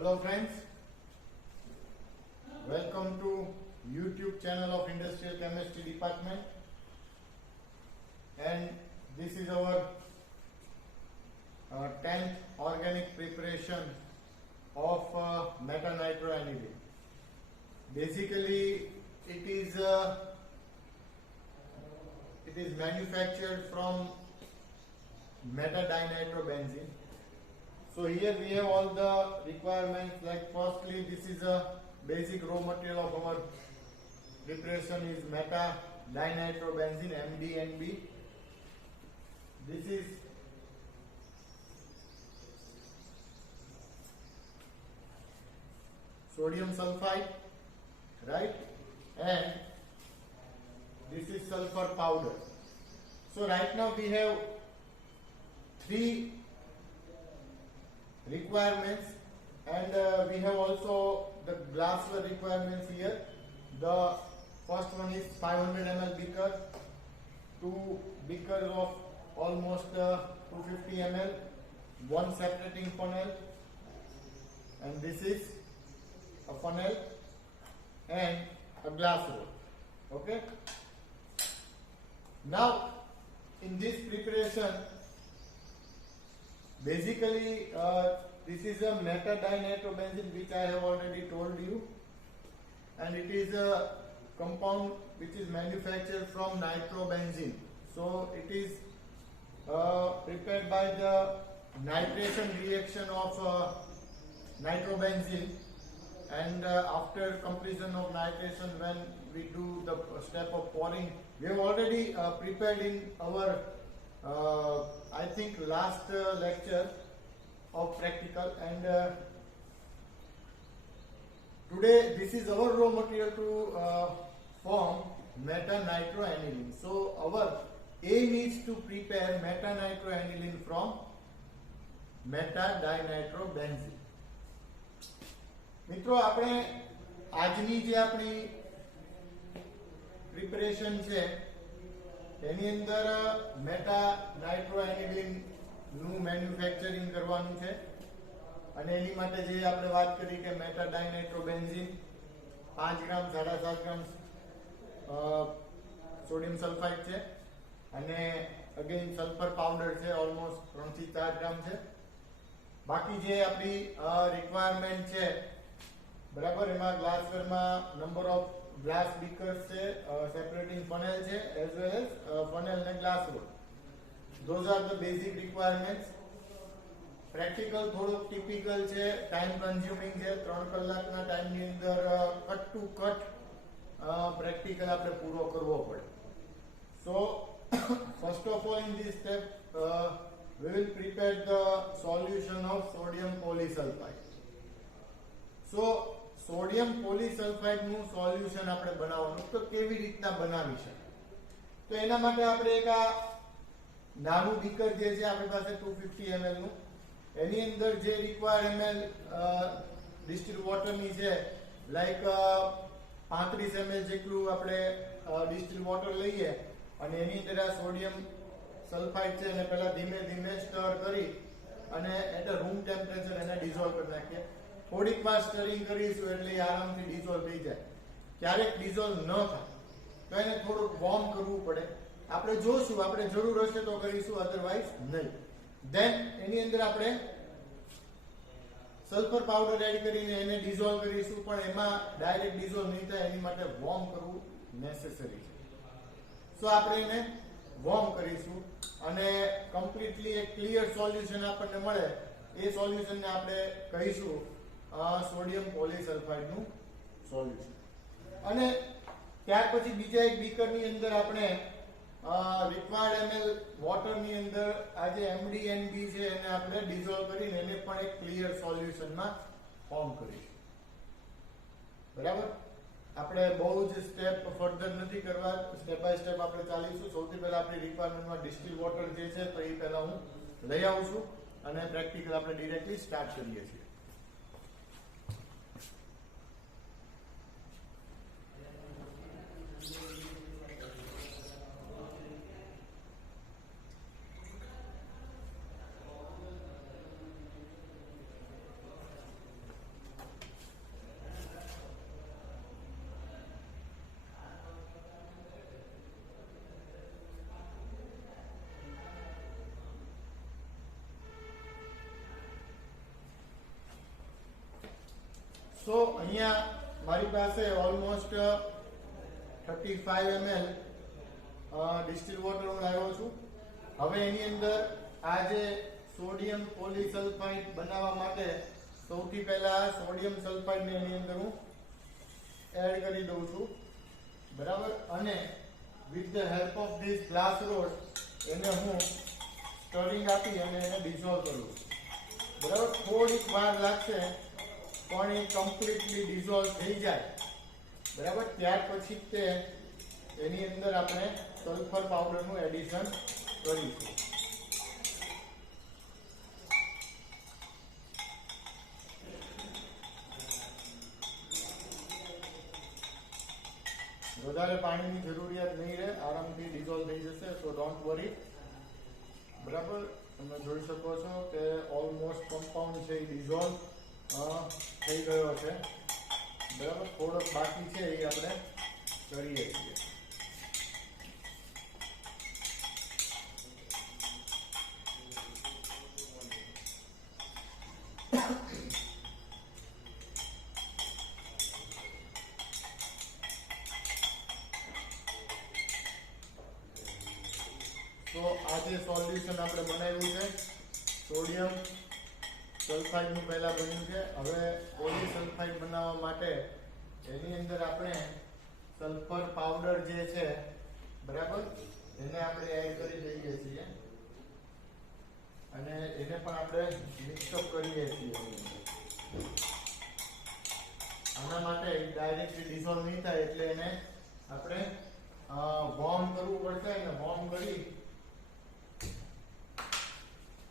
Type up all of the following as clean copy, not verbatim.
Hello friends, welcome to YouTube channel of Industrial Chemistry Department, and this is our 10th organic preparation of meta-nitroaniline. Basically it is manufactured from meta-dinitrobenzene. So here we have all the requirements. Like firstly, this is a basic raw material of our preparation is meta-dinitrobenzene, MDNB. This is sodium sulfide, right? And this is sulfur powder. So right now we have three requirements, and we have also the glassware requirements here. The first one is 500 ml beaker, two beakers of almost 250 ml, one separating funnel, and this is a funnel and a glass roll. Okay. Now in this preparation, basically this is a meta-dinitrobenzene, which I have already told you, and it is a compound which is manufactured from nitrobenzene. So it is prepared by the nitration reaction of nitrobenzene, and after completion of nitration, when we do the step of pouring, we have already prepared in our I think last lecture of practical, and today this is our raw material to form meta-nitroaniline. So our aim is to prepare meta-nitroaniline from meta-dinitrobenzene. મિત્રો, આપણે આજની જે આપણી preparation છે એની અંદર meta નાઇટ્રોએનિલિન નું manufacturing કરવાનું છે, અને એની માટે જે આપણે વાત કરી કે મેટા ડાઇનાઇટ્રોબેન્ઝીન 5 ગ્રામ 7.5 ગ્રામ સોડિયમ સલ્ફાઇડ છે, અને અગેન સલ્ફર પાવડર છે ઓલમોસ્ટ 3 થી 4 ગ્રામ છે. બાકી જે આપણી રિક્વાયરમેન્ટ છે બરાબર, એમાં ગ્લાસવેરમાં નંબર ઓફ glass beakers છે, separating funnel છે, as well as funnel and glass roll. Those are the basic requirements. Practical થોડો ટિપિકલ છે, ટાઈમ કન્ઝ્યુમિંગ છે. 3 કલાકના ટાઈમની અંદર કટ ટુ કટ પ્રેક્ટિકલ આપણે પૂરો કરવો પડે. So first of all, in this step we will prepare the solution of sodium polysulfide. So sodium polysulfide નું સોલ્યુશન આપણે બનાવવાનું, તો કેવી રીતના બનાવી શકાય? તો એના માટે આપણે એક આ નાનું બીકર જે છે આપણી પાસે 250 ml નું, એની અંદર જે રિક્વાયર્ડ ml ડિસ્ટિલ્ડ વોટરની છે, લાઈક 35 ml જેટલું આપણે ડિસ્ટિલ્ડ વોટર લઈએ, અને એની અંદર આ સોડિયમ સલ્ફાઇડ છે એને પહેલા ધીમે ધીમે સ્ટર કરી અને એટ રૂમ ટેમ્પરેચર એને ડિઝોલ્વ કરી નાખીએ. થોડીક વાર સ્ટરિંગ કરીશું એટલે આરામથી ડિઝોલ્વ થઈ જાય. ક્યારેક ડિઝોલ્વ ન થાય તો એને થોડુંક વોર્મ કરવું પડે. આપણે જોશું, આપણે જરૂર હશે તો કરીશું, અધરવાઇઝ નહીં. ધેન એની અંદર આપણે સલ્ફર પાવડર એડ કરીને એને ડિઝોલ્વ કરીશું, પણ એમાં ડાયરેક્ટ ડિઝોલ્વ નહીં થાય, એની માટે વોર્મ કરવું નેસેસરી છે. સો આપણે એને વોર્મ કરીશું, અને કમ્પ્લીટલી એક ક્લિયર સોલ્યુશન આપણને મળે એ સોલ્યુશનને આપણે કહીશું સોડિયમ પોલીસલ્ફાઇડ નું સોલ્યુશન. અને ત્યાર પછી બીજા એક બીકર ની અંદર આપણે રિક્વાયર્ડ ml વોટર ની અંદર આ જે MDNB છે એને આપણે ડિઝોલ્વ કરીને એને પણ એક ક્લિયર સોલ્યુશનમાં ફોર્મ કરીશું. બરાબર, આપણે બહુ જ સ્ટેપ ફર્ધર નથી કરવા, સ્ટેપ બાય સ્ટેપ આપણે ચાલીશું. સૌથી પહેલા આપણી રિક્વાયરમેન્ટમાં ડિસ્ટિલ વોટર જે છે તો એ પહેલા હું લઈ આવું છું, અને પ્રેક્ટિકલ આપણે ડિરેક્ટલી સ્ટાર્ટ કરીએ છીએ. સો અહીંયા મારી પાસે ઓલમોસ્ટ 35 ml ડિસ્ટિલ વોટર હું લાવ્યો છું. હવે એની અંદર આ જે સોડિયમ પોલીસલ્ફાઇડ બનાવવા માટે સૌથી પહેલા સોડિયમ સલ્ફાઇડ ને એની અંદર હું એડ કરી દઉં છું, બરાબર. અને with the help of this glass road એને હું સ્ટરિંગ આપી અને એને ડિઝોલ્વ કરું છું, બરાબર. થોડીક વાર લાગશે પણ એ કમ્પ્લીટલી ડિઝોલ્વ થઈ જાય, બરાબર. ત્યાર પછી તે એની અંદર આપણે સલ્ફર પાવડરનું એડિશન કરીશું. વધારે પાણીની જરૂરિયાત નહીં રહે, આરામથી ડિઝોલ્વ થઈ જશે, સો ડોન્ટ વરી, બરાબર. તમે જોઈ શકો છો કે ઓલમોસ્ટ કમ્પાઉન્ડ છે એ ડિઝોલ્વ થઈ ગયો છે, બરાબર. થોડોક બાકી છે એ આપણે કરીએ છીએ. તો આ જે સોલ્યુશન આપણે બનાવ્યું છે સોડિયમ સલ્ફાઇડનું પહેલા બન્યું છે. હવે પોલીસલ્ફાઇડ બનાવવા માટે એની અંદર આપણે સલ્ફર પાવડર જે છે, બરાબર, એને આપણે એડ કરી દઈએ છીએ અને એને પણ આપણે મિક્સઅપ કરીએ છીએ. આના માટે ડાયરેક્ટલી ડિઝોલ્વ નહીં થાય એટલે એને આપણે વોર્મ કરવું પડશે. અને વોર્મ કરી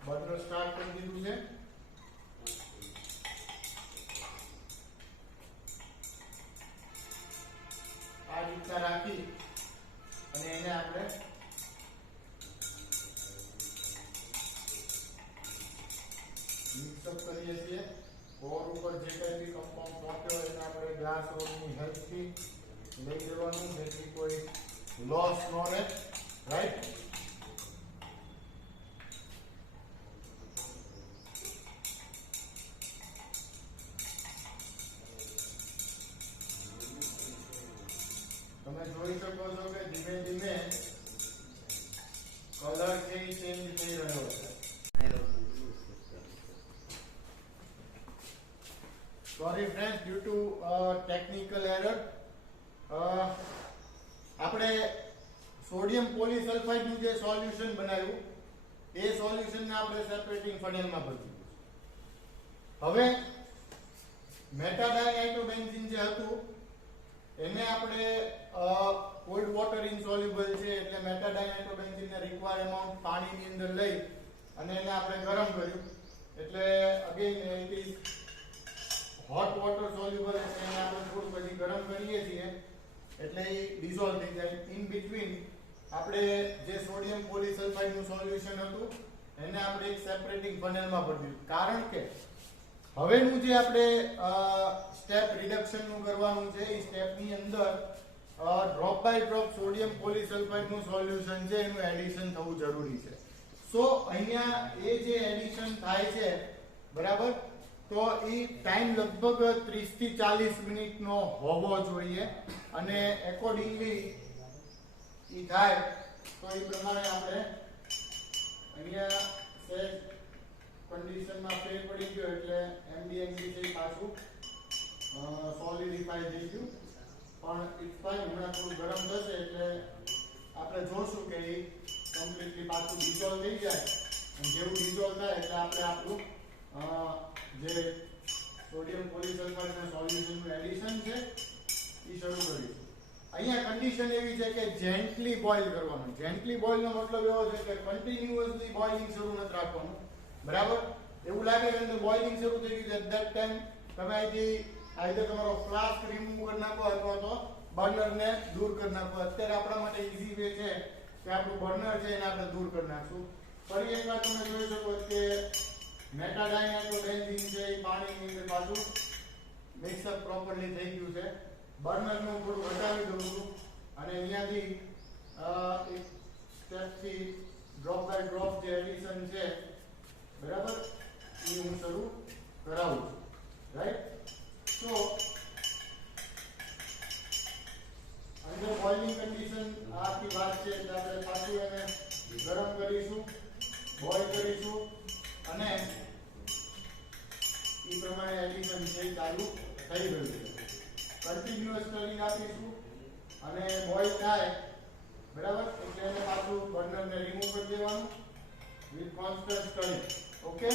બર્નર સ્ટાર્ટ કરી દીધું છે. આ રીતના રાખી અને એને આપણે મિક્સઅપ કરીએ છીએ. કોર ઉપર જે કઈ બી કમ્પાઉન્ડ પહોંચ્યો એને આપણે ગ્લાસ રોડની હેલ્પથી લઈ જવાનું જેથી કોઈ લોસ ન રહે, રાઈટ. તમે જોઈ શકો છો કે ધીમે ધીમે કલર છે એ ચેન્જ થઈ રહ્યો છે. Sorry friends, due to technical error આપણે સોડિયમ પોલીસલ્ફાઇડનું જે સોલ્યુશન બનાવ્યું એ સોલ્યુશનને આપણે સેપરેટિંગ ફનેલમાં ભરી દીધું. હવે મેટાડાયનાઇટ્રોબેન્ઝીન જે હતું એને આપણે કોલ્ડ વોટર ઇનસોલ્યુબલ છે એટલે મેટાડાયનાઇટ્રોબેન્ઝીનના રિક્વાયર્ડ અમાઉન્ટ પાણીની અંદર લઈ અને એને આપણે ગરમ કર્યું એટલે again it is hot water soluble એટલે એને આપણે થોડું પછી ગરમ કરીએ છીએ એટલે એ ડિઝોલ્વ થઈ જાય. ઇન બિટવીન આપણે જે સોડિયમ પોલીસલ્ફાઇડનું સોલ્યુશન હતું એને આપણે એક સેપરેટિંગ ફનેલમાં ભરી દીધું. કારણ કે હવેનું જે આપણે સ્ટેપ રિડક્શનનું કરવાનું છે એ સ્ટેપની અંદર ડ્રોપ બાય ડ્રોપ સોડિયમ પોલીસલ્ફાઇડનું સોલ્યુશન છે એનું એડિશન થવું જરૂરી છે. સો અહીંયા એ જે એડિશન થાય છે, બરાબર, તો એ ટાઈમ લગભગ 30 થી 40 મિનિટનો હોવો જોઈએ અને એકોર્ડિંગલી એ થાય તો એ પ્રમાણે આપણે અહીંયા સેટ કન્ડિશનમાં ફેર પડી ગયો એટલે એમડીએમસી છે પાછું સોલિડિફાઈ થઈ ગયું. પણ ઇટ્સ ફાઇન, હમણાં થોડું ગરમ થશે એટલે આપણે જોશું કે એ કમ્પ્લીટલી પાછું ડિઝોલ્વ થઈ જાય અને જેવું ડિઝોલ્વ થાય એટલે આપણે આપણું જે સોડિયમ પોલીસલ્ફાઇડના સોલ્યુશનનું એડિશન છે એ શરૂ કરીશું. અહીંયા કન્ડિશન એવી છે કે જેન્ટલી બોઇલ કરવાનું. જેન્ટલી બોઇલનો મતલબ એવો છે કે કન્ટિન્યુઅસલી બોઇલિંગ શરૂ નથી રાખવાનું, બરાબર. એવું લાગે કે બોઇલિંગ શરૂ થઈ ગયું છે ધેટ ટાઈમ તમે અહીંથી આઈધર તમારો ફ્લાસ્ક રિમૂવ કરી નાખો અથવા તો બર્નરને દૂર કરી નાખો. અત્યારે આપણા માટે ઈઝી વે છે કે આપણું બર્નર છે એને આપણે દૂર કરી નાખશું. ફરી એકવાર તમે જોઈ શકો કે મેટાડાયનાઇટ્રોબેન્ઝીન છે એ પાણીની અંદર પાછું મિક્સઅપ પ્રોપરલી થઈ ગયું છે. બર્નરનું થોડું હટાવી દઉં છું અને અહીંયાથી એક સ્ટેપથી ડ્રોપ બાય ડ્રોપ જે એડિશન છે, બરાબર, એ હું શરૂ કરાવું છું, રાઈટ. તો અંદર બોઇલિંગ કન્ડિશન આખી વાત છે એટલે આપણે પાછું એને ગરમ કરીશું, બોઇલ કરીશું અને એ પ્રમાણે એડિશન છે ચાલુ થઈ ગયું છે. કન્ટિન્યુઅસ સ્ટરિંગ આપીશું અને બોઇલ થાય બરાબર એટલે એને પાછું બર્નરને રિમૂવ કરી દેવાનું વિથ કોન્સ્ટન્ટ સ્ટરિંગ. ઓકે,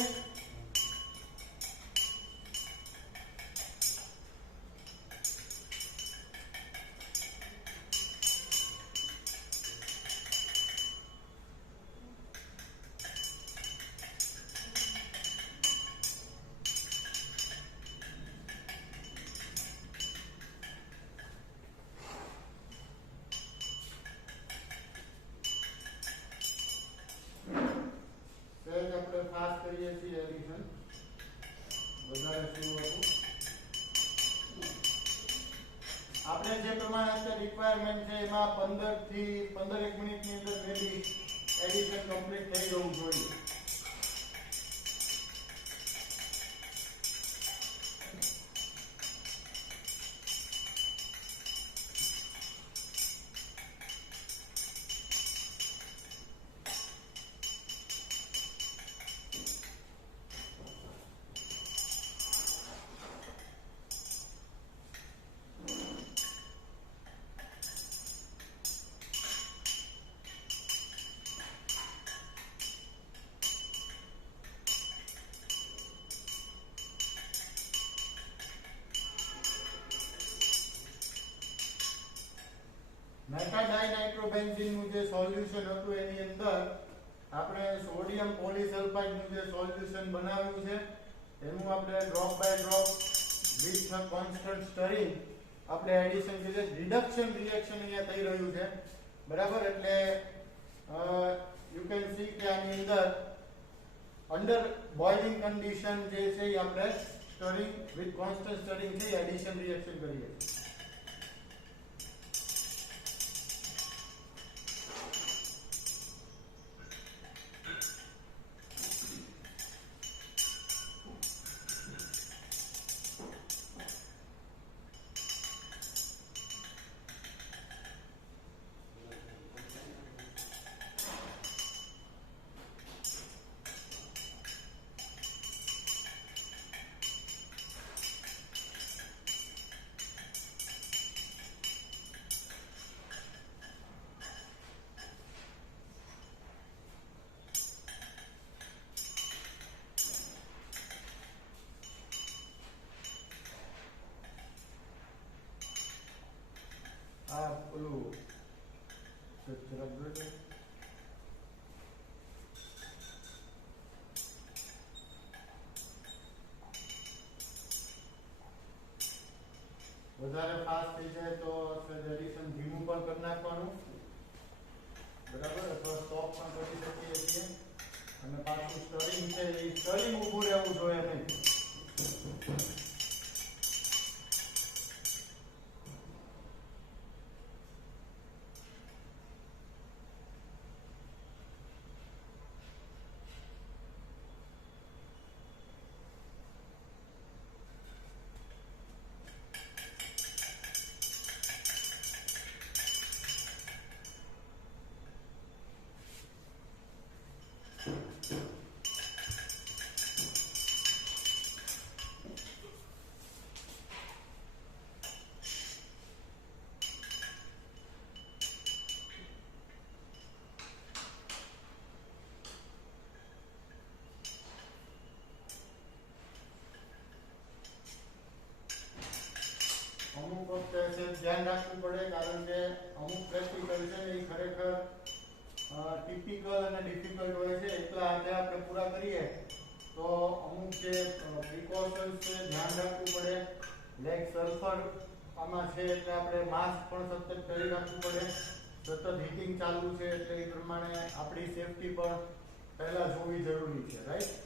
આપણે ફાસ્ટ કરીએ છીએ એડિશન વધારે શું હતું આપણે જે પ્રમાણે અત્યારે રિક્વાયરમેન્ટ છે એમાં 15 થી 15 મિનિટની અંદર મેબી એડિશન કમ્પ્લીટ થઈ જવું જોઈએ. નાઇટ્રોબેન્ઝીનનું જે સોલ્યુશન હતું એની અંદર આપણે સોડિયમ પોલીસલ્ફાઇડનું જે સોલ્યુશન બનાવ્યું છે એનું આપણે drop by drop with constant stirring આપણે એડિશન છે રિડક્શન રિએક્શન અહીંયા થઈ રહ્યું છે બરાબર. એટલે યુ કેન સી કે આની અંદર બોઇલિંગ કન્ડિશન જે છે એ આપણે સ્ટરિંગ વિથ કોન્સ્ટન્ટ સ્ટરિંગ થી એડિશન રિએક્શન કરીએ છીએ. ઓલું વધારે ફાસ્ટ થઈ જાય તો એડિશન ધીમું પણ કરી નાખવાનું બરાબર, અથવા સ્ટોપ પણ કરી શકીએ છીએ. અને પાછું સ્ટરિંગ છે એ સ્ટરિંગ ઊભું રહેવું જોઈએ નહીં. અમુક વખતે ધ્યાન રાખવું પડે કારણ કે અમુક પ્રેક્ટિકલ છે એ ખરેખર ટિપિકલ અને ડિફિકલ્ટ હોય છે. એટલા આજે આપણે પૂરા કરીએ તો અમુક જે પ્રિકોશન્સ છે ધ્યાન રાખવું પડે. લાઈક સલ્ફર આમાં છે એટલે આપણે માસ્ક પણ સતત કરી રાખવું પડે. સતત હીટિંગ ચાલુ છે એટલે એ પ્રમાણે આપણી સેફટી પણ પહેલા જોવી જરૂરી છે, રાઈટ?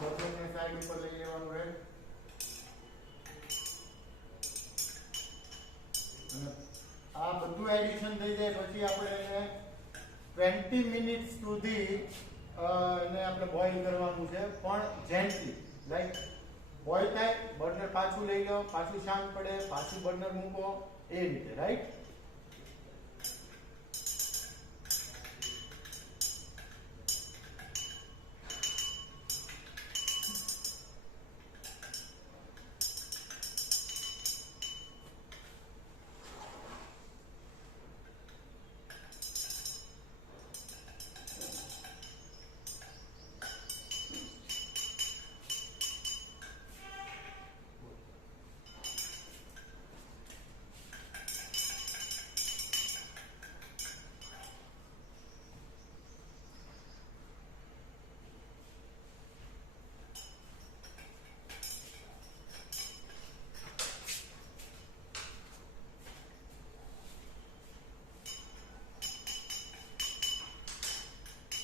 બટનને સાઈડ ઉપર લઈ લેવાનું રહે અને આ બધું એડિશન થઈ જાય પછી આપણે એને 20 મિનિટ સુધી એને આપણે બોઇલ કરવાનું છે પણ જેન્ટલી લાઈક બોઇલ થાય બર્નર પાછું લઈ લો પાછું શાંત પડે પાછું બર્નર મૂકો એ રીતે રાઈટ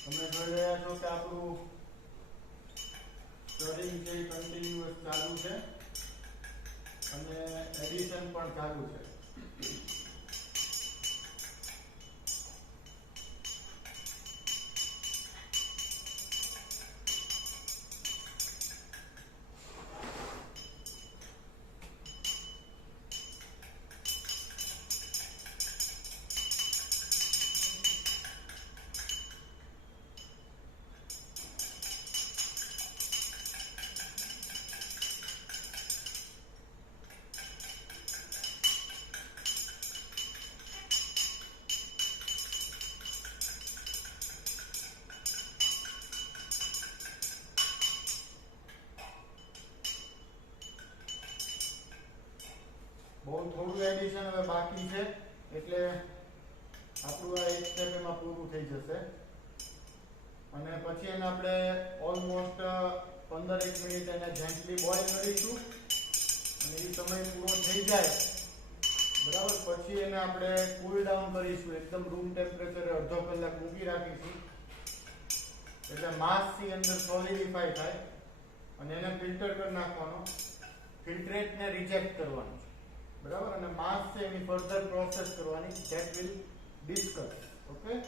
તમે જોઈ રહ્યા છો કે આપણું સ્ટરિંગ છે કન્ટિન્યુઅસ ચાલુ છે અને એડિશન પણ ચાલુ છે બહુ થોડું એડિશન હવે બાકી છે એટલે આપણું આ એક સ્ટેપ એમાં પૂરું થઈ જશે અને પછી એને આપણે ઓલમોસ્ટ 15 મિનિટ એને જેન્ટલી બોઇલ કરીશું અને એ સમય પૂરો થઈ જાય બરાબર પછી એને આપણે કૂલ ડાઉન કરીશું એકદમ રૂમ ટેમ્પરેચરે અડધો કલાક મૂકી રાખીશું એટલે માસ થી અંદર સોલિડિફાય થાય અને એને ફિલ્ટર કરી નાખવાનો ફિલ્ટ્રેટ ને રિજેક્ટ કરવાનું બરાબર અને માસ છે એની ફર્ધર પ્રોસેસ કરવાની ધેટ વિલ ડિસ્કસ ઓકે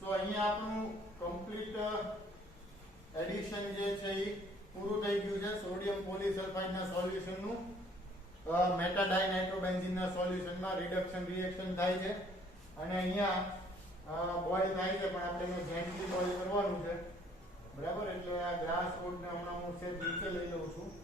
તો અહીંયા આપણું કમ્પ્લીટ એડિશન જે છે એ પૂરું થઈ ગયું છે સોડિયમ પોલીસલ્ફાઇડના સોલ્યુશનનું મેટાડાઇનાઇટ્રોબેન્ઝીનના સોલ્યુશનમાં રિડક્શન રિએક્શન થાય છે અને અહીંયા બોઇલ થાય છે પણ આપણે એને જેન્ટલી બોઇલ કરવાનું છે બરાબર એટલે આ ગ્લાસ બોર્ડને હમણાં હું સેટ નીચે લઈ લઉં છું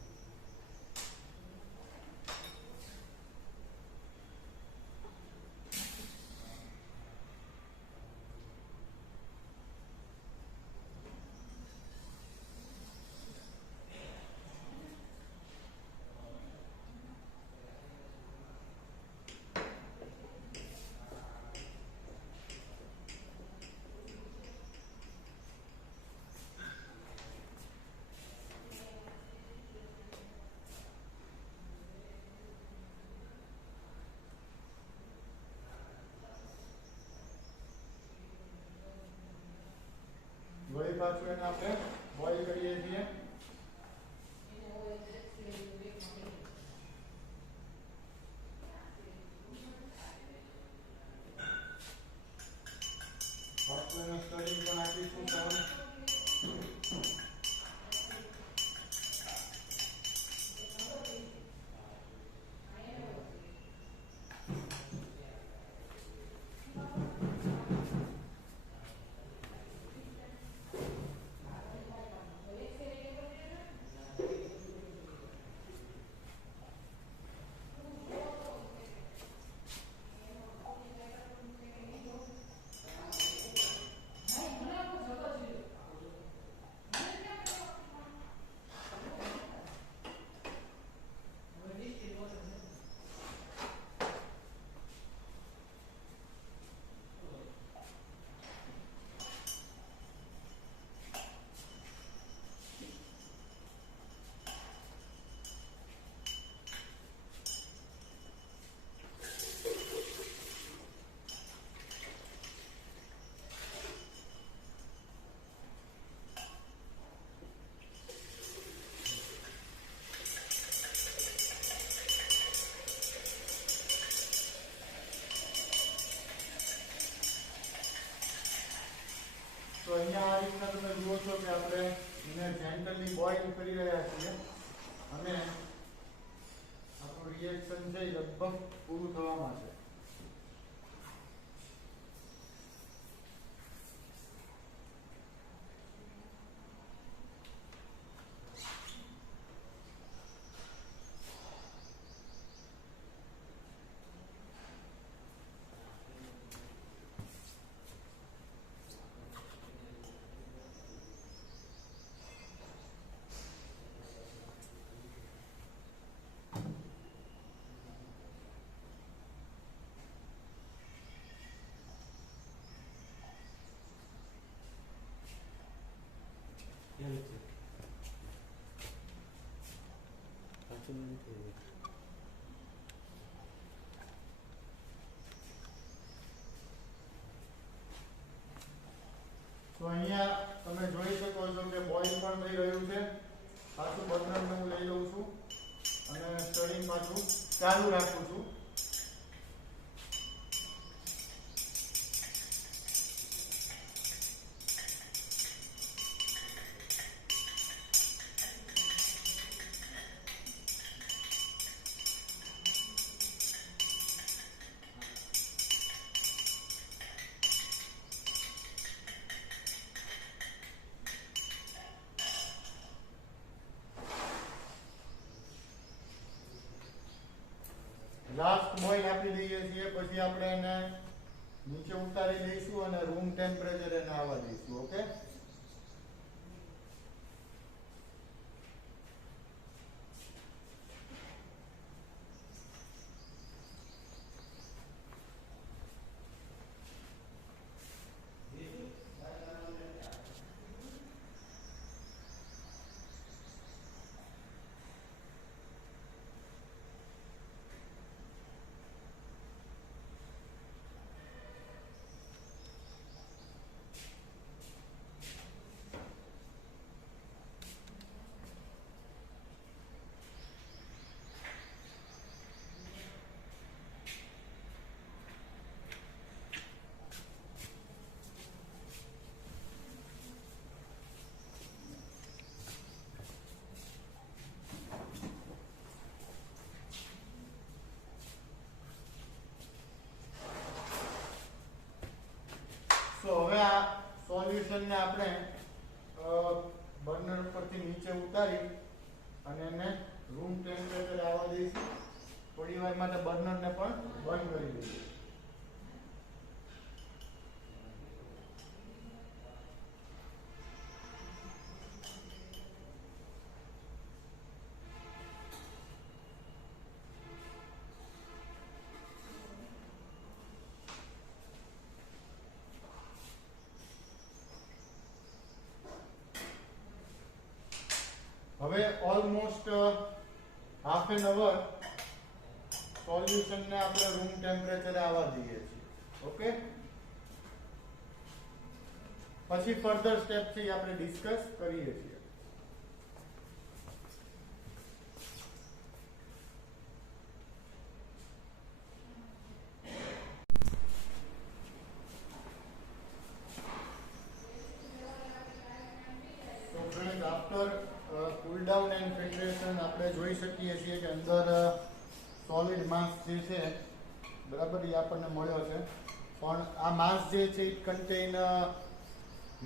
વળી પાછું એને આપણે બોઇલ કરીએ છીએ એને જેન્ટલી બોઇલ કરી રહ્યા છીએ અને આપણું રિએક્શન છે એ લગભગ પૂરું થવામાં છે. તો અહીંયા તમે જોઈ શકો છો કે બોઇલ પણ થઈ રહ્યું છે. પાછું બર્નરને હું લઈ લઉં છું અને સ્ટરીંગ પાછું ચાલુ રાખું છું. લાસ્ટ બોઇલ આપી દઈએ છીએ, પછી આપણે એને નીચે ઉતારી દઈશું અને રૂમ ટેમ્પરેચર એને આવવા દઈશું. ઓકે, તો હવે આ સોલ્યુશનને આપણે બર્નર પરથી નીચે ઉતારી અને એને રૂમ ટેમ્પરેચર આવવા દઈશું. થોડી વાર માટે બર્નરને પણ બંધ કરી દઈશું. હવે ઓલમોસ્ટ હાફ એન અવર સોલ્યુશનને આપણે રૂમ ટેમ્પરેચરે આવવા દઈએ છીએ. ઓકે, પછી ફર્ધર સ્ટેપ છે આપણે ડિસ્કસ કરીએ છીએ. તો friend, after cool down and filtration આપણે જોઈ શકીએ છીએ કે અંદર સોલિડ માસ જે છે બરાબર એ આપણને મળ્યો છે. પણ આ માસ જે છે it contain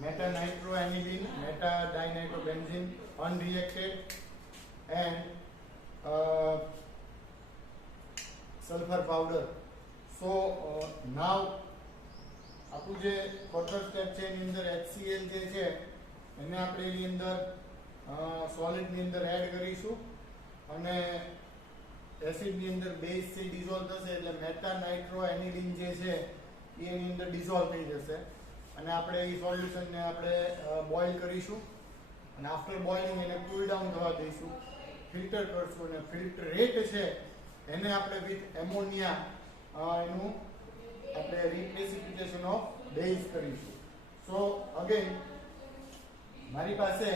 meta nitroaniline, meta dinitrobenzene unreacted and sulphur powder. So now આપણું જે ફર્ધર સ્ટેપ છે એની અંદર HCl જે છે એને આપણે એની અંદર સોલિડની અંદર એડ કરીશું અને એસિડની અંદર બેઝ છે ડિઝોલ્વ થશે એટલે મેટા નાઇટ્રોએનિલિન જે છે એ એની અંદર ડિઝોલ્વ થઈ જશે અને આપણે એ સોલ્યુશનને આપણે બોઇલ કરીશું અને આફ્ટર બોઇલિંગ એને કુલ ડાઉન થવા દઈશું, ફિલ્ટર કરશું અને ફિલ્ટરેટ છે એને આપણે વિથ એમોનિયા એનું આપણે રિપ્રેસિપિટેશન ઓફ બેઝ કરીશું. સો અગેન મારી પાસે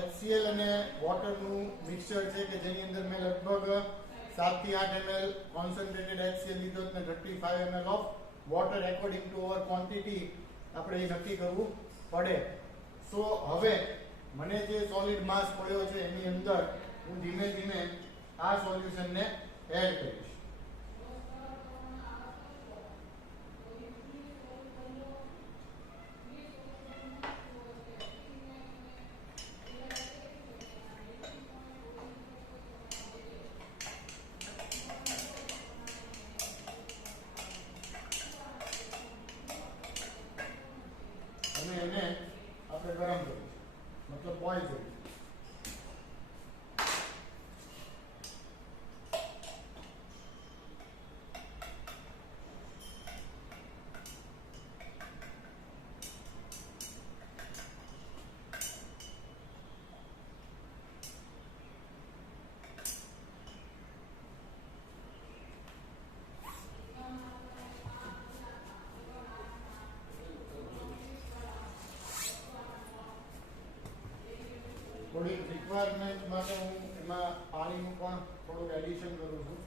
HCl અને વોટરનું મિક્સચર છે કે જેની અંદર મેં લગભગ 7 થી 8 ml કોન્સન્ટ્રેટેડ HCl લીધો અને 35 ml of water according to our quantity આપણે એ નક્કી કરવું પડે. સો હવે મને જે સોલિડ માસ પડ્યો છે એની અંદર હું ધીમે ધીમે આ સોલ્યુશનને એડ કરીશ. અને એને આપણે ગરમ કરીશું, મતલબ બોઇલ કરીશું. થોડી રિક્વાયરમેન્ટ માટે હું એમાં પાણીનું પણ થોડુંક એડિશન કરું છું.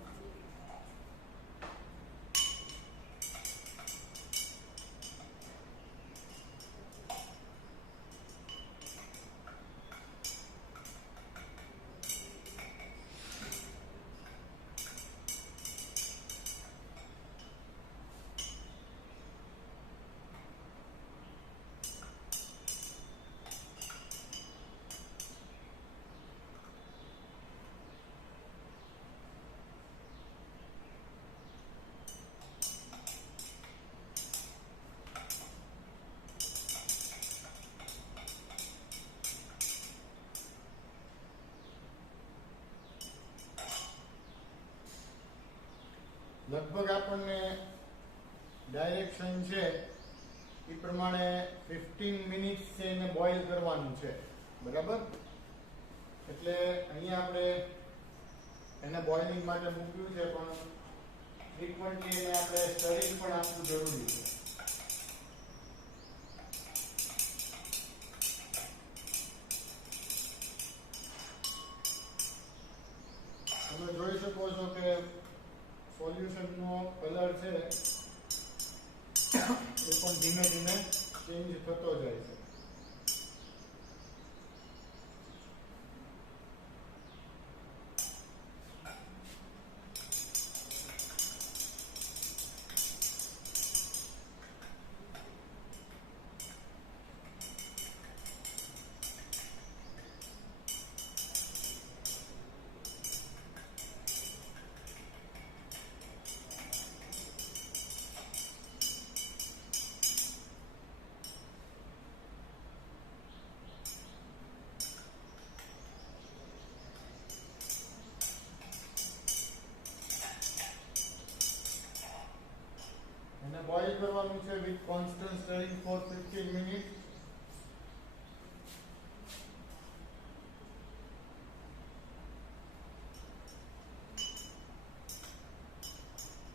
લગભગ આપણને ડાયરેક્શન છે એ પ્રમાણે 15 મિનિટ્સ છે એને બોઇલ કરવાનું છે, બરાબર. એટલે અહીંયા આપણે એને બોઇલિંગ માટે મૂક્યું છે, પણ ફ્રીક્વન્ટલી એને આપણે સ્ટરીંગ પણ આપવું જરૂરી છે. તમે જોઈ શકો છો કે સોલ્યુશનનો કલર છે એ પણ ધીમે ધીમે ચેન્જ થતો જાય છે. બોઇલ કરવાનું છે વિથ કોન્સ્ટન્ટ સ્ટરિંગ ફોર 15 મિનિટ.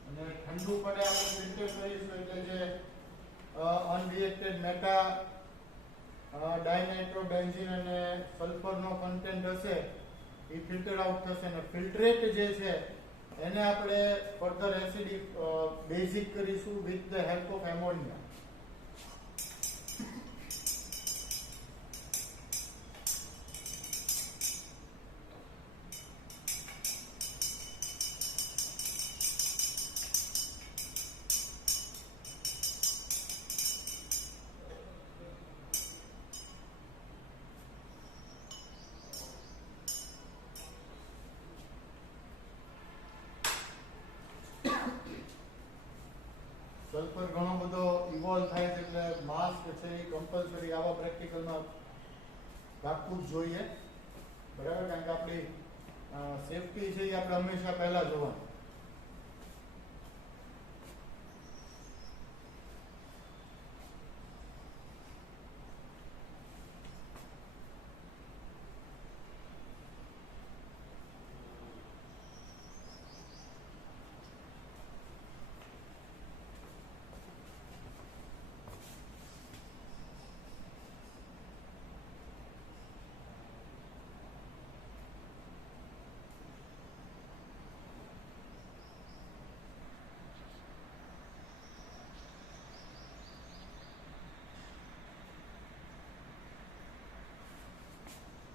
અને ઠંડુ પડે આપણે ફિલ્ટર કરીશું એટલે જે અનરિએક્ટેડ મેટા ડાયનાઇટ્રોબેન્ઝીન અને સલ્ફરનો કન્ટેન્ટ હશે એ ફિલ્ટર આઉટ થશે. અને ફિલ્ટ્રેટ જે છે એને આપણે ફર્ધર એસિડિક બેઝિક કરીશું with the help of ammonia. Sulphur ઘણો બધો ઇવોલ્વ થાય છે એટલે માસ્ક છે એ કમ્પલસરી આવા પ્રેક્ટિકલમાં રાખવું જ જોઈએ, બરાબર. કારણ કે આપણી સેફટી છે એ આપણે હંમેશા પહેલા જોવાની.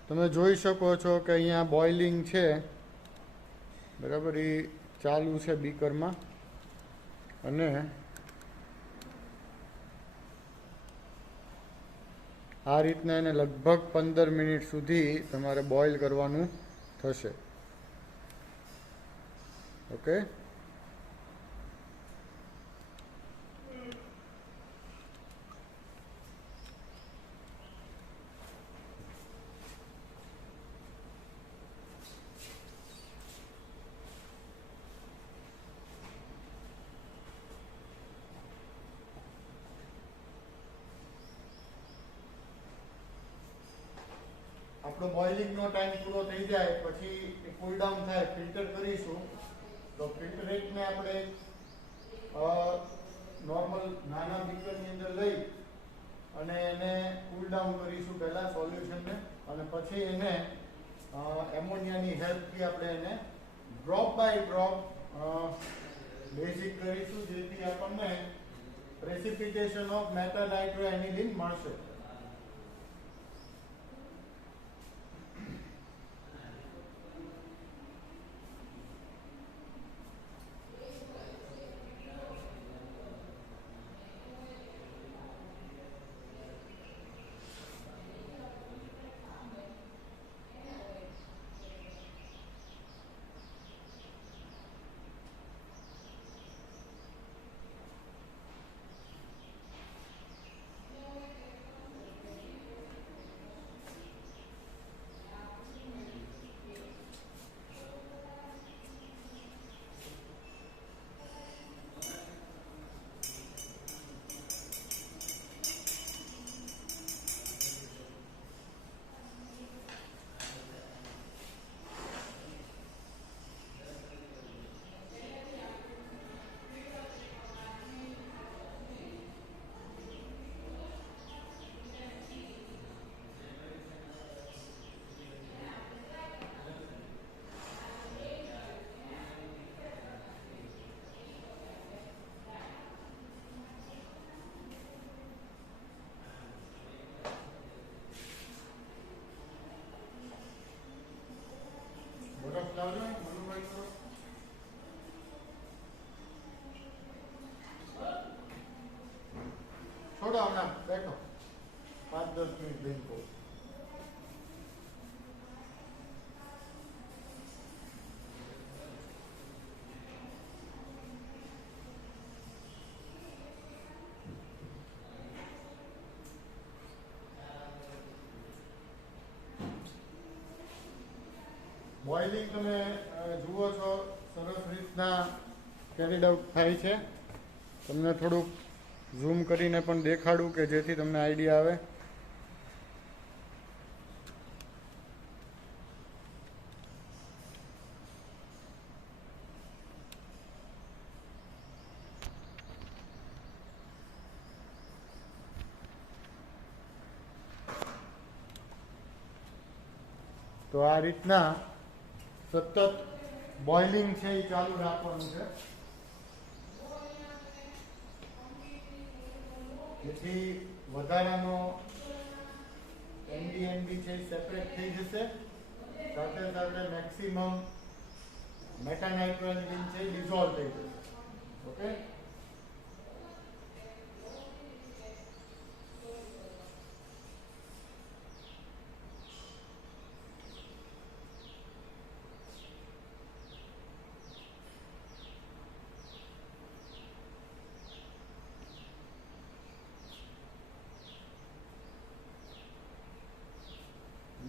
તમે જોઈ શકો છો કે અહીંયા બોઇલિંગ છે, બરાબર, એ ચાલુ છે બીકરમાં. અને આ રીતના એને લગભગ 15 મિનિટ સુધી તમારે બોઇલ કરવાનું થશે. ઓકે, આપણો બોઇલિંગનો ટાઈમ પૂરો થઈ જાય પછી કુલ ડાઉન થાય, ફિલ્ટર કરીશું. તો ફિલ્ટરેટને આપણે નોર્મલ નાના બીકરની અંદર લઈ અને એને કુલ ડાઉન કરીશું પહેલા સોલ્યુશનને, અને પછી એને એમોનિયાની હેલ્પથી આપણે એને ડ્રોપ બાય ડ્રોપ બેઝિક કરીશું, જેથી આપણને પ્રેસિપિટેશન ઓફ મેટલ નાઇટ્રોએનિલિન મળશે. છોડો ના બેઠો 5-10 મિનિટ બેઠો. બોઇલિંગ તમે જુઓ છો સરસ રીતના કેરીડ આઉટ થાય છે. તમને થોડુંક ઝૂમ કરીને પણ દેખાડું કે જેથી તમને આઈડિયા આવે. તો આ રીતના સતત બોઇલિંગ છે એ ચાલુ રાખવાનું છે, જેથી વધારાનો એમડીએનબી છે સેપરેટ થઈ જશે, સાથે સાથે મેક્સિમમ મેટાનાઇટ્રોએનિલિન છે ડિઝોલ્વ થઈ જશે. ઓકે,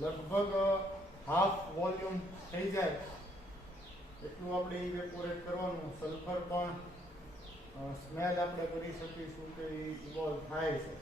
લગભગ હાફ વોલ્યુમ થઈ જાય એટલું આપણે ઇવેપોરેટ કરવાનું. સલ્ફર પણ સ્મેલ આપણે કરી શકીશું કે ઇવોલ્વ થાય છે.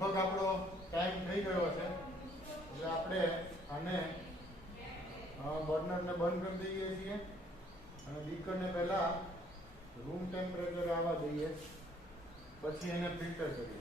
લગભગ આપણો ટાઈમ થઈ ગયો છે એટલે આપણે આને બર્નરને બંધ કરી દઈએ છીએ અને બીકરને પહેલા રૂમ ટેમ્પરેચર આવવા દઈએ, પછી એને ફિલ્ટર કરીએ.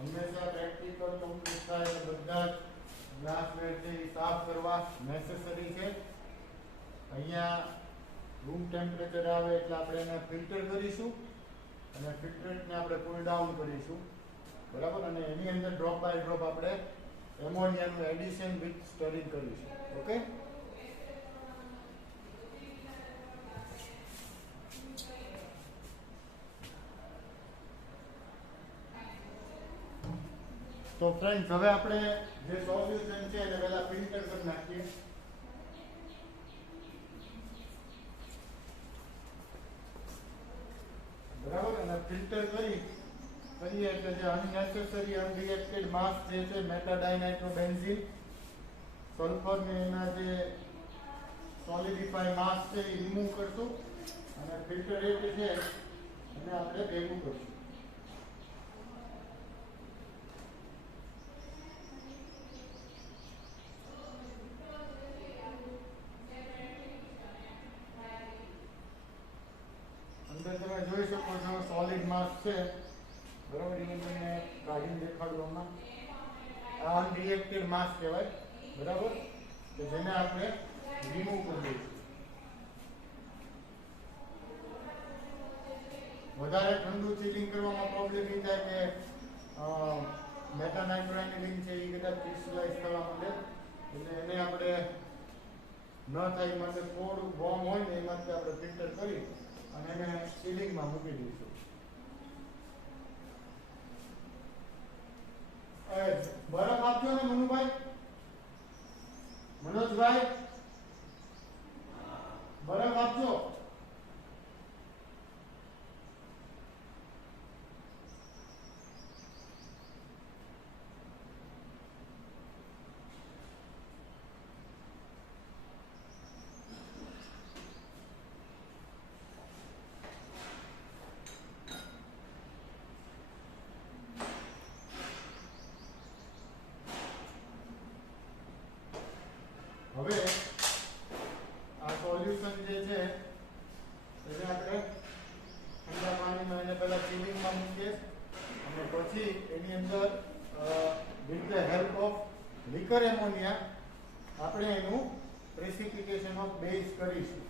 હંમેશા પ્રેક્ટિકલ કમ્પ્લીટ થાય એટલે બધા જ ગ્લાસવેર છે એ સાફ કરવા નેસેસરી છે. અહીંયા રૂમ ટેમ્પરેચર આવે એટલે આપણે એને ફિલ્ટર કરીશું અને ફિલ્ટરને આપણે કૂલ ડાઉન કરીશું, બરાબર. અને એની અંદર ડ્રોપ બાય ડ્રોપ આપણે એમોનિયાનું એડિશન વિથ સ્ટરીંગ કરીશું. ઓકે, તો ફ્રેન્ડ્સ હવે આપણે જે સોલ્યુશન છે એને પહેલા ફિલ્ટર કરી નાખીએ. બરાબર, અને ફિલ્ટર કરીએ એટલે જે અનનેસેસરી અનરિએક્ટેડ માસ જે છે મેટાડાઇનાઇટ્રોબેન્ઝીન સલ્ફર ને એના જે સોલિડિફાઈ માસ છે એ રિમૂવ કરશું અને ફિલ્ટર એ છે એને આપણે ભેગું કરશું. અંદર તમે જોઈ શકો છો સોલિડ માસ છે, બરાબર. એને મને કાઢીને દેખાડું હમણાં. આ અનરિએક્ટેડ માસ કહેવાય, બરાબર, કે જેને આપણે રિમૂવ કરી દઈશું. વધારે ઠંડુ ચીલિંગ કરવામાં પ્રોબ્લેમ એ થાય કે મેટાનાઇટ્રોએનિલિન છે એ કદાચ ક્રિસ્ટલાઇઝ થવા માંડે, એટલે એને આપણે ન થાય માટે થોડું વોર્મ હોય ને એમાંથી આપણે ફિલ્ટર કરી અને એને સીલિંગમાં મૂકી દઈશું. બરફ આપજો ને મનુભાઈ, મનોજભાઈ, બરફ આપજો. હવે આ સોલ્યુશન જે છે એને આપણે ઠંડા પાણીમાં એને પહેલા ચિલિંગમાં મૂકીએ અને પછી એની અંદર with the help of liquor ammonia આપણે એનું પ્રેસિપિટેશન ઓફ બેઝ કરીશું.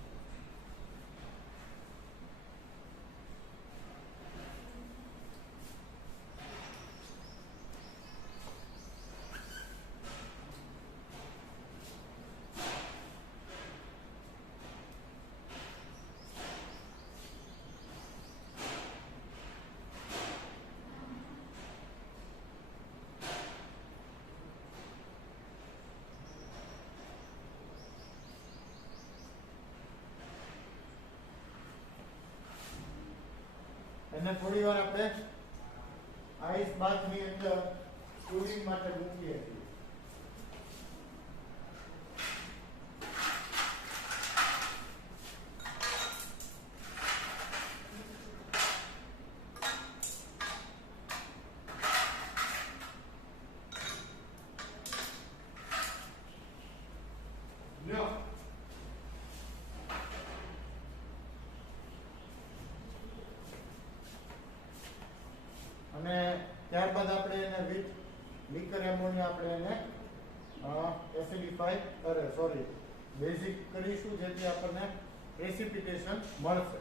એને થોડી વાર આપણે આઈસ બાથની અંદર કુલિંગ માટે મૂકીએ છીએ. અને ત્યારબાદ આપણે એને વિથ લિકર એમોનિયા આપણે એને એસિડિફાઈ બેઝિક કરીશું જેથી આપણને પ્રેસિપિટેશન મળશે.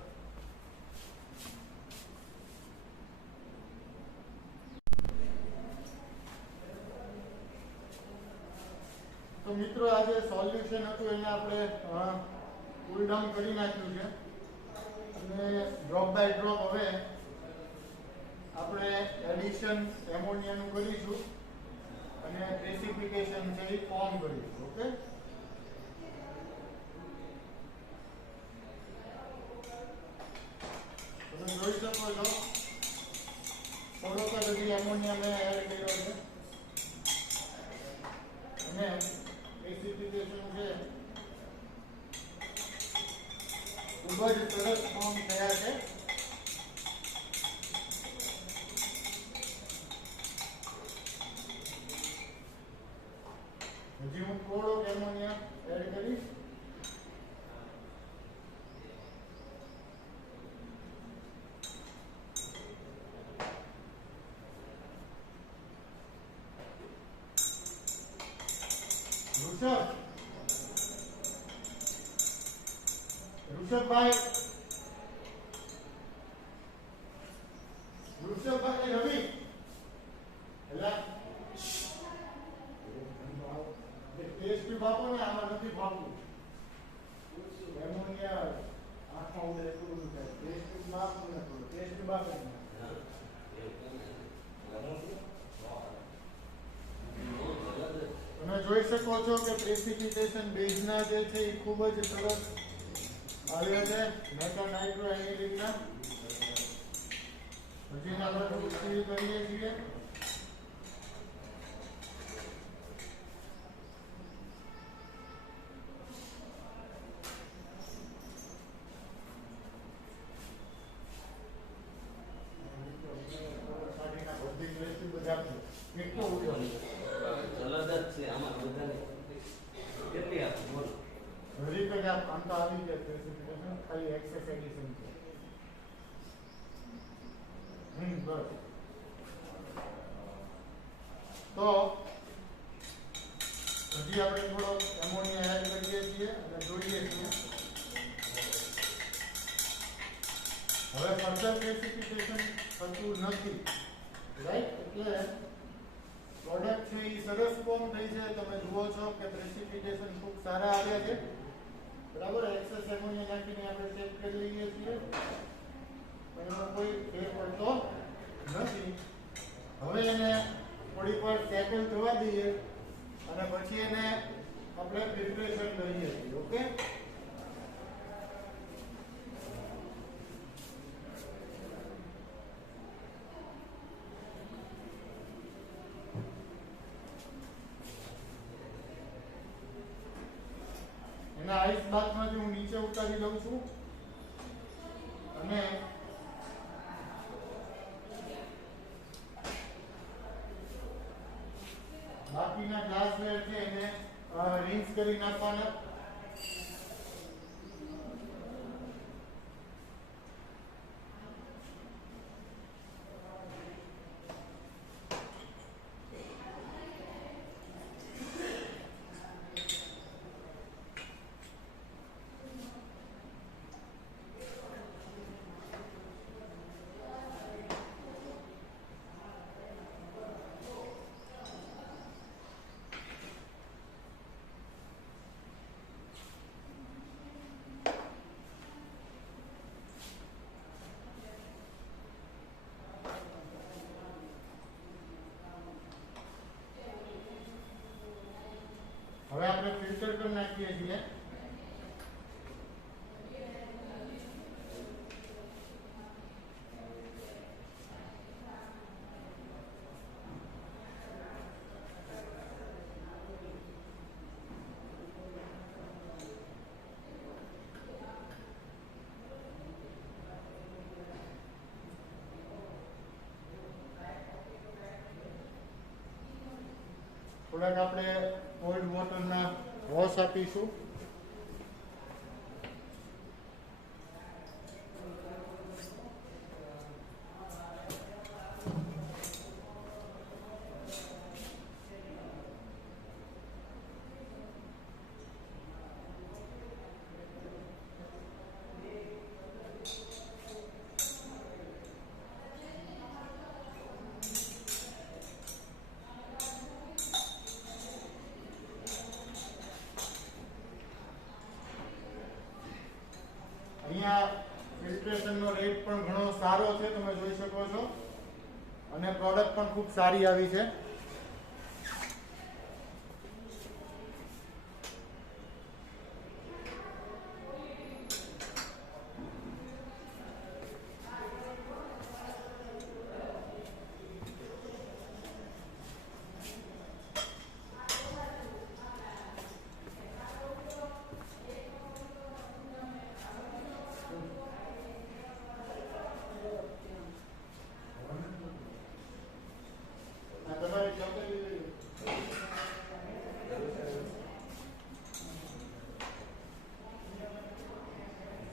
મિત્રો આજે સોલ્યુશન હતું એને આપણે કુલ ડાઉન કરી નાખ્યું છે અને ડ્રોપ બાય ડ્રોપ હવે આપણે એડિશન એમોનિયાનું કરીશું અને પ્રેસિપિટેશન છે એ ફોર્મ કરીશું. ઓકે, તમે જોઈ શકો છો થોડોક બધી એમોનિયા મેં એડ કર્યો છે અને પ્રેસિપિટેશન છે ખૂબ જ સરસ ફોર્મ થયા છે. હજી હું થોડોક એમોનિયા એડ કરીશ. ઋષભભાઈ રવિ એલા ટેસ્ટ બાપો ને આમાં નથી ભાવતું. એમોનિયા આંખમાં ઉડે એટલું બધું થાય. ટેસ્ટ બાપ ને થોડું ટેસ્ટ બાપ તમે જોઈ શકો છો કે પ્રેસિપિટેશન બેઝના જે છે એ ખૂબ જ સરસ આવ્યા છે. મેટા નાઇટ્રો એનિલિંગના હજી આપણે થોડું સીલ કરીએ છીએ. આમ તો આવી જાય પ્રેસિપિટેશન, ખાલી એક્સેસ એડિશન છે. બસ તો હજી આપણે થોડો એમોનિયા એડ કરીએ છીએ અને જોઈએ છીએ હવે ફર્ધર પ્રેસિપિટેશન થતું નથી. રાઈટ, એટલે પ્રોડક્ટ છે એ સરસ ફોર્મ થઈ છે. તમે જુઓ છો કે પ્રેસિપિટેશન ખૂબ સારા આવ્યા છે. બરાબર, એક્સેસ એમોનિયા નાખીને આપણે ચેક કરી લઈએ છીએ પણ એમાં કોઈ ફેર પડતો નથી. હવે એને થોડીક વાર સેટલ થવા દઈએ અને પછી એને આપણે ફિલ્ટ્રેશન કરીએ છીએ. ઓકે, એના આઈસ બાથમાંથી હું નીચે ઉતારી લઉં છું અને બાકીના ગ્લાસવેર છે એને રિન્સ કરી નાખવાના. હવે આપણે ફિલ્ટર કરી નાખીએ છીએ. થોડાક આપણે કોલ્ડ વોટરના વોશ આપીશું. પ્રોડક્ટ પણ ખૂબ સારી આવી છે.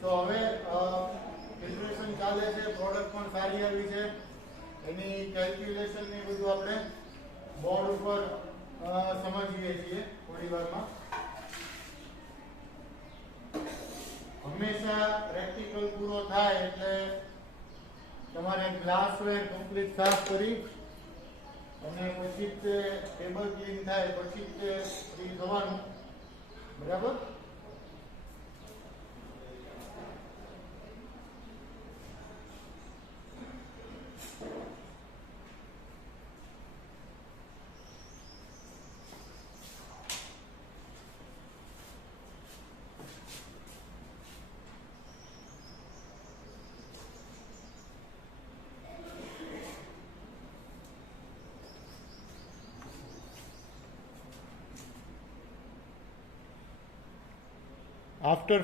તો હવે ફિલ્ટરેશન ચાલે છે, પ્રોડક્ટ પણ સારી આવી છે. એની કેલ્ક્યુલેશન ને બધું આપણે બોર્ડ ઉપર સમજીએ છીએ થોડી વારમાં. હંમેશા પ્રેક્ટિકલ પૂરો થાય એટલે તમારે ગ્લાસવેર કમ્પ્લીટ સાફ કરી અને પછી તે ટેબલ ક્લીન થાય પછી તે ફ્રી થવાનું. બરાબર. આફ્ટર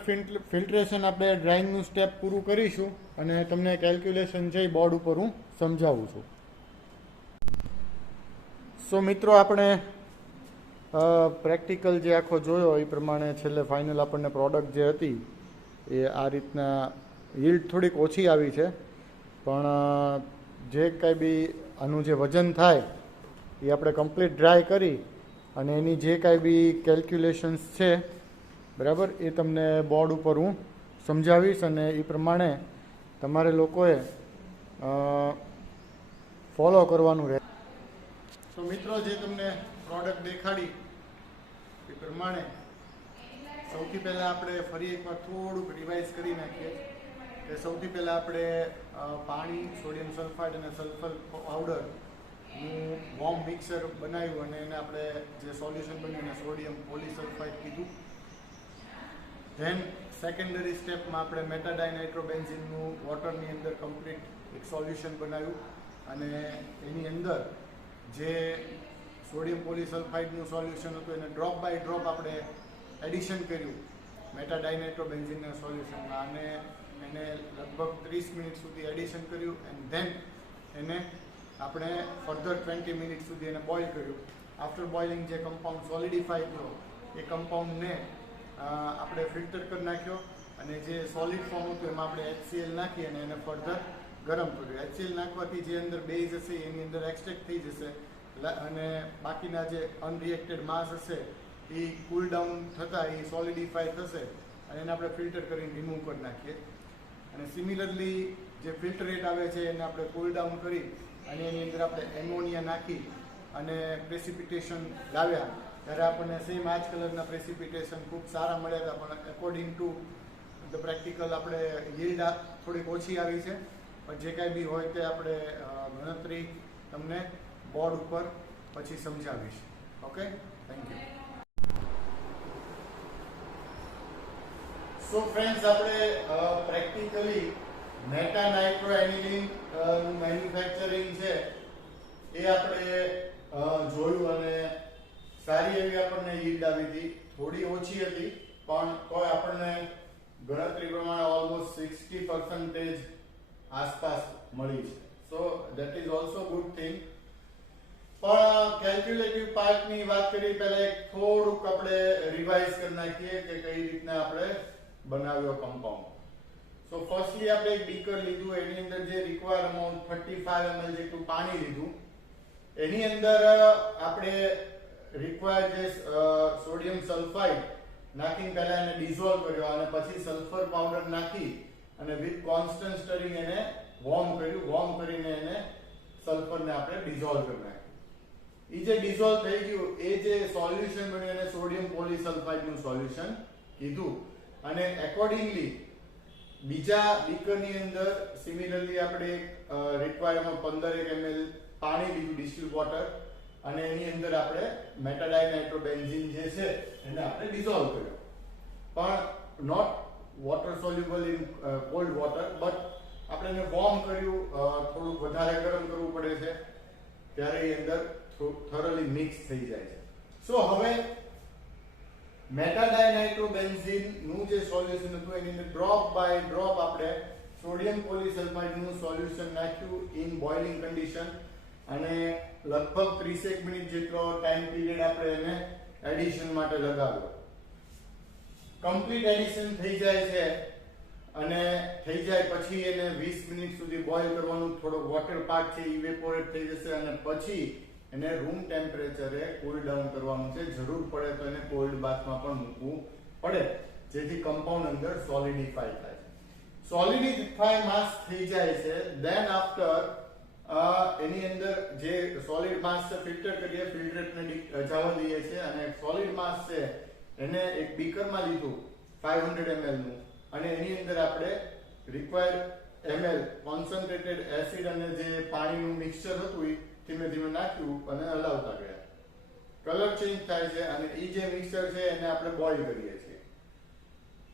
ફિલ્ટ્રેશન આપણે ડ્રાઇંગનું સ્ટેપ પૂરું કરીશું અને તમને કેલ્ક્યુલેશન છે બોર્ડ ઉપર હું સમજાવું છું. સો મિત્રો, આપણે પ્રેક્ટિકલ જે આખો જોયો એ પ્રમાણે છેલ્લે ફાઇનલ આપણને પ્રોડક્ટ જે હતી એ આ રીતના યીલ્ડ થોડીક ઓછી આવી છે, પણ જે કાંઈ બી આનું જે વજન થાય એ આપણે કમ્પ્લીટ ડ્રાય કરી અને એની જે કાંઈ બી કેલ્ક્યુલેશન્સ છે બરાબર એ તમને બોર્ડ ઉપર હું સમજાવીશ અને એ પ્રમાણે તમારે લોકોએ ફોલો કરવાનું રહે. તો મિત્રો, જે તમને પ્રોડક્ટ દેખાડી એ પ્રમાણે સૌથી પહેલાં આપણે ફરી એકવાર થોડુંક રિવાઇઝ કરી નાખીએ કે સૌથી પહેલાં આપણે પાણી, સોડિયમ સલ્ફાઇડ અને સલ્ફર પાવડરનું વોર્મ મિક્સર બનાવ્યું અને એને આપણે જે સોલ્યુશન બન્યું એને સોડિયમ પોલીસલ્ફાઇડ કીધું. ધેન સેકન્ડરી સ્ટેપમાં આપણે મેટાડાઇનાઇટ્રોબેન્ઝીનનું વોટરની અંદર કમ્પ્લીટ એક સોલ્યુશન બનાવ્યું અને એની અંદર જે સોડિયમ પોલીસલ્ફાઇડનું સોલ્યુશન હતું એને ડ્રોપ બાય ડ્રોપ આપણે એડિશન કર્યું મેટાડાઇનાઇટ્રોબેન્ઝીનના સોલ્યુશનમાં અને એને લગભગ 30 મિનિટ સુધી એડિશન કર્યું એન્ડ ધેન એને આપણે ફર્ધર 20 મિનિટ સુધી એને બોઇલ કર્યું. આફ્ટર બોઇલિંગ જે કમ્પાઉન્ડ સોલિડિફાઈ થયો એ કમ્પાઉન્ડને આપણે ફિલ્ટર કરી નાખ્યો અને જે સોલિડ ફોર્મ હતું એમાં આપણે HCl નાખી અને એને ફર્ધર ગરમ કર્યું. HCl નાખવાથી જે અંદર બેઝ હશે એની અંદર એક્સટ્રેક્ટ થઈ જશે અને બાકીના જે અનરિએક્ટેડ માસ હશે એ કુલ ડાઉન થતાં એ સોલિડિફાય થશે અને એને આપણે ફિલ્ટર કરીને રિમૂવ કરી નાખીએ. અને સિમિલરલી જે ફિલ્ટર રેટ આવે છે એને આપણે કુલ ડાઉન કરી અને એની અંદર આપણે એમોનિયા નાખી અને પ્રેસિપિટેશન લાવ્યા ત્યારે આપણને સેમ આ જ કલરના પ્રેસિપિટેશન ખૂબ સારા મળ્યા હતા, પણ એકોર્ડિંગ ટુ ધ પ્રેક્ટિકલ આપણે યીલ્ડ થોડીક ઓછી આવી છે. પણ જે કાંઈ બી હોય તે આપણે ગણતરી તમને બોર્ડ ઉપર પછી સમજાવીશ. Okay, thank you. So friends, આપણે પ્રેક્ટિકલી મેટાનાઇટ્રોએનિલિન નું મેન્યુફેક્ચરિંગ છે એ આપણે જોયું અને સારી એવી આપણને યીલ્ડ આવી હતી. થોડી ઓછી હતી પણ તોય આપણને ગણતરી પ્રમાણે ઓલમોસ્ટ 60% આસપાસ મળી છે. So that is also good thing. પણ કેલ્ક્યુલેટિવ પાર્ટની વાત કરી પહેલા એક થોડુંક આપણે રિવાઇઝ કરી નાખીએ કે કઈ રીતના આપણે બનાવ્યો કમ્પાઉન્ડ. સો ફર્સ્ટલી આપણે એક બીકર લીધું, એની અંદર જે રિક્વાયર અમાઉન્ટ 35 ml જેટલું પાણી લીધું. એની અંદર આપણે રિક્વાયર જે સોડિયમ સલ્ફાઇડ નાખીને પહેલા એને ડિઝોલ્વ કર્યો અને પછી સલ્ફર પાવડર નાખી અને વિથ કોન્સ્ટન્ટ સ્ટરિંગ એને વોર્મ કર્યું. વોર્મ કરીને એને સલ્ફરને આપણે ડિઝોલ્વ કરી નાખ્યું. એ જે ડિઝોલ્વ થઈ ગયું એ જે સોલ્યુશન બન્યું એને સોડિયમ પોલીસલ્ફાઇડનું સોલ્યુશન કીધું. અને એકોર્ડિંગલી બીજા બીકરની અંદર સિમિલરલી આપણે રિક્વાયરમાં 15 ml પાણી લીધું ડિસ્ટિલ વોટર અને એની અંદર આપણે મેટાડાઇનાઇટ્રોબેન્ઝીન જે છે એને આપણે ડિઝોલ્વ કર્યો, પણ not water soluble in cold water, but આપણે એને વોર્મ કર્યું, થોડુંક વધારે ગરમ કરવું પડે છે ત્યારે એ અંદર થોરલી મિક્સ થઈ જાય છે. સો હવે મેટાડાઇનાઇટ્રોબેન્ઝીન નું જે સોલ્યુશન હતું એની અંદર ડ્રોપ બાય ડ્રોપ આપણે સોડિયમ પોલીસલ્ફાઇડ નું સોલ્યુશન નાખ્યું ઇન બોઇલિંગ કન્ડિશન અને લગભગ 30 મિનિટ જેટલો ટાઈમ પીરિયડ આપણે એને એડિશન માટે લગાવ્યો. કમ્પ્લીટ એડિશન થઈ જાય છે અને થઈ જાય પછી એને 20 મિનિટ સુધી બોઇલ કરવાનું. થોડો વોટર પાર્ટ છે ઇવેપોરેટ થઈ જશે અને પછી એને રૂમ ટેમ્પરેચરે કૂલ ડાઉન કરવાનું છે. જરૂર પડે તો એને કોલ્ડ બાથમાં પણ મૂકવું પડે જેથી કમ્પાઉન્ડ અંદર સોલિડિફાય થાય. સોલિડિફાય માસ થઈ જાય છે, ધેન આફ્ટર એની અંદર જે સોલિડ માસ છે ફિલ્ટર કરીએ, ફિલ્ટરેટને જવા દઈએ છીએ અને સોલિડ માસ છે એને એક બીકરમાં લીધું 500 ml નું અને એની અંદર આપણે રિક્વાયર્ડ ml કોન્સન્ટ્રેટેડ એસિડ અને જે પાણીનું મિક્સચર હતું એ ધીમે ધીમે નાખ્યું અને હલાવતા ગયા. કલર ચેન્જ થાય છે અને એ જે મિક્સચર છે એને આપણે બોઇલ કરીએ છીએ.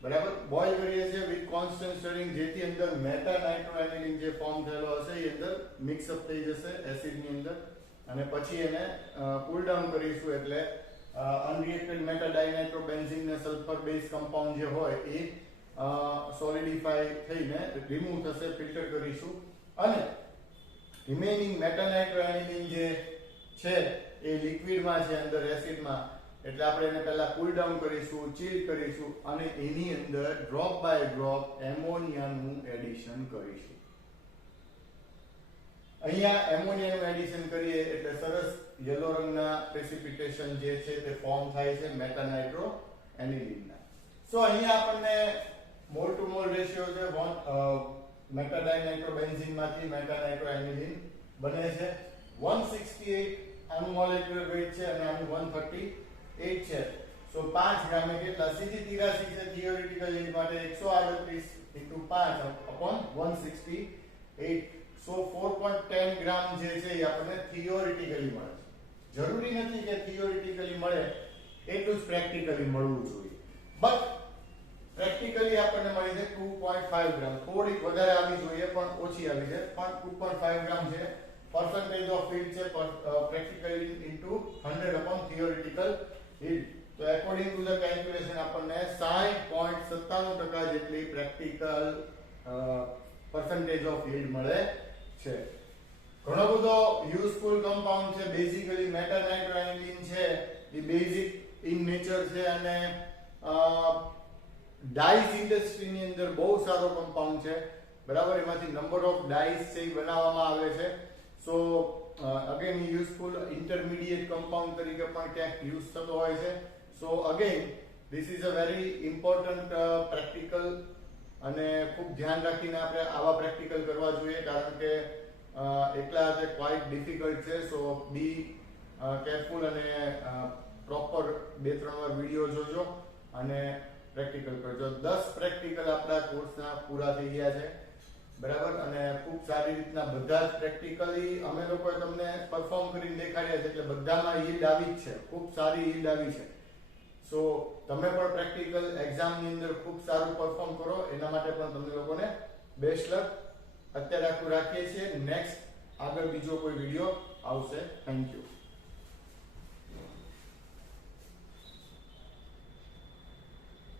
બરાબર, બોઇલ કરીએ છીએ વિથ કોન્સ્ટન્ટ સ્ટરિંગ જેથી અંદર મેટાનાઇટ્રોએનિલિન જે ફોર્મ થયેલો હશે એ અંદર મિક્સઅપ થઈ જશે એસિડની અંદર અને પછી એને કૂલ ડાઉન કરીશું એટલે અનરિએક્ટેડ મેટાડાઇનાઇટ્રોબેન્ઝીન ને સલ્ફર બેઝ કમ્પાઉન્ડ જે હોય એ સોલિડિફાય થઈને રિમૂવ થશે, ફિલ્ટર કરીશું અને રિમેનિંગ મેટાનાઇટ્રોએનિલિન જે છે એ લિક્વિડમાં છે અંદર એસિડમાં, એટલે આપણે એને પહેલા કૂલ ડાઉન કરીશું, ચીલ કરીશું અને એની અંદર ડ્રોપ બાય ડ્રોપ એમોનિયાનું એડિશન કરીશું. અહીંયા એમોનિયાનું એડિશન કરીએ એટલે સરસ યલો રંગના પ્રેસિપિટેશન જે છે તે ફોર્મ થાય છે મેટાનાઇટ્રોએનિલિનના. સો અહીંયા આપણને મોલ ટુ મોલ રેશિયો છે મેટાડાઇનાઇટ્રોબેન્ઝીન માંથી મેટાનાઇટ્રોએનિલિન બને છે 168 આનું મોલેક્યુલર વેઇટ છે અને આનું 138 છે. સો 5 ગ્રામે કેટલા? સીધી 83 છે. થિયોરેટિકલ યુનિટ માટે 138 * 5/168. સો 4.10 ગ્રામ જે છે એ આપણને થિયોરેટિકલી મળે છે. જરૂરી નથી કે થિયોરેટિકલી મળે એટલું જ પ્રેક્ટિકલી મળવું જોઈએ, બટ પ્રેક્ટિકલી આપણને મળી છે 2.5 ગ્રામ. થોડીક વધારે આવી જોઈએ પણ ઓછી આવી છે, પણ 2.5 ગ્રામ છે. percentage of yield છે practically into 100 upon theoretical yield. તો according to the calculation આપણને 60.97% જેટલી practical percentage of yield મળે છે. ઘણો બધો યુઝફુલ કમ્પાઉન્ડ છે. બેઝિકલી મેટાનાઇટ્રોએનિલિન છે એ બેઝિક ઇન નેચર છે અને ડાઇઝ ઇન્ડસ્ટ્રીની અંદર બહુ સારો કમ્પાઉન્ડ છે. બરાબર, એમાંથી નંબર ઓફ ડાઇઝ છે એ બનાવવામાં આવે છે. સો અગેન યુઝફુલ ઇન્ટરમીડિયેટ કમ્પાઉન્ડ તરીકે પણ ક્યાંક યુઝ થતો હોય છે. સો again this is a very important practical અને ખૂબ ધ્યાન રાખીને આપણે આવા પ્રેક્ટિકલ કરવા જોઈએ કારણ કે એકલા તે ક્વાઇટ ડિફિકલ્ટ છે. સો બી કેરફુલ અને પ્રોપર 2-3 વાર વિડીયો જોજો અને પ્રેક્ટિકલ કરજો. 10 પ્રેક્ટિકલ આપણા કોર્સના પૂરા થઈ ગયા છે. બરાબર, અને ખૂબ સારી રીતના બધા જ પ્રેક્ટિકલી અમે લોકોએ તમને પરફોર્મ કરીને દેખાડ્યા છે એટલે બધામાં યીલ્ડ આવી જ છે, ખૂબ સારી યીલ્ડ આવી છે. સો તમે પણ પ્રેક્ટિકલ એક્ઝામની અંદર ખૂબ સારું પરફોર્મ કરો એના માટે પણ તમને લોકોને બેસ્ટ લક. અત્યારે આખું રાખીએ છીએ. નેક્સ્ટ આગળ બીજો કોઈ વિડીયો આવશે. Thank you.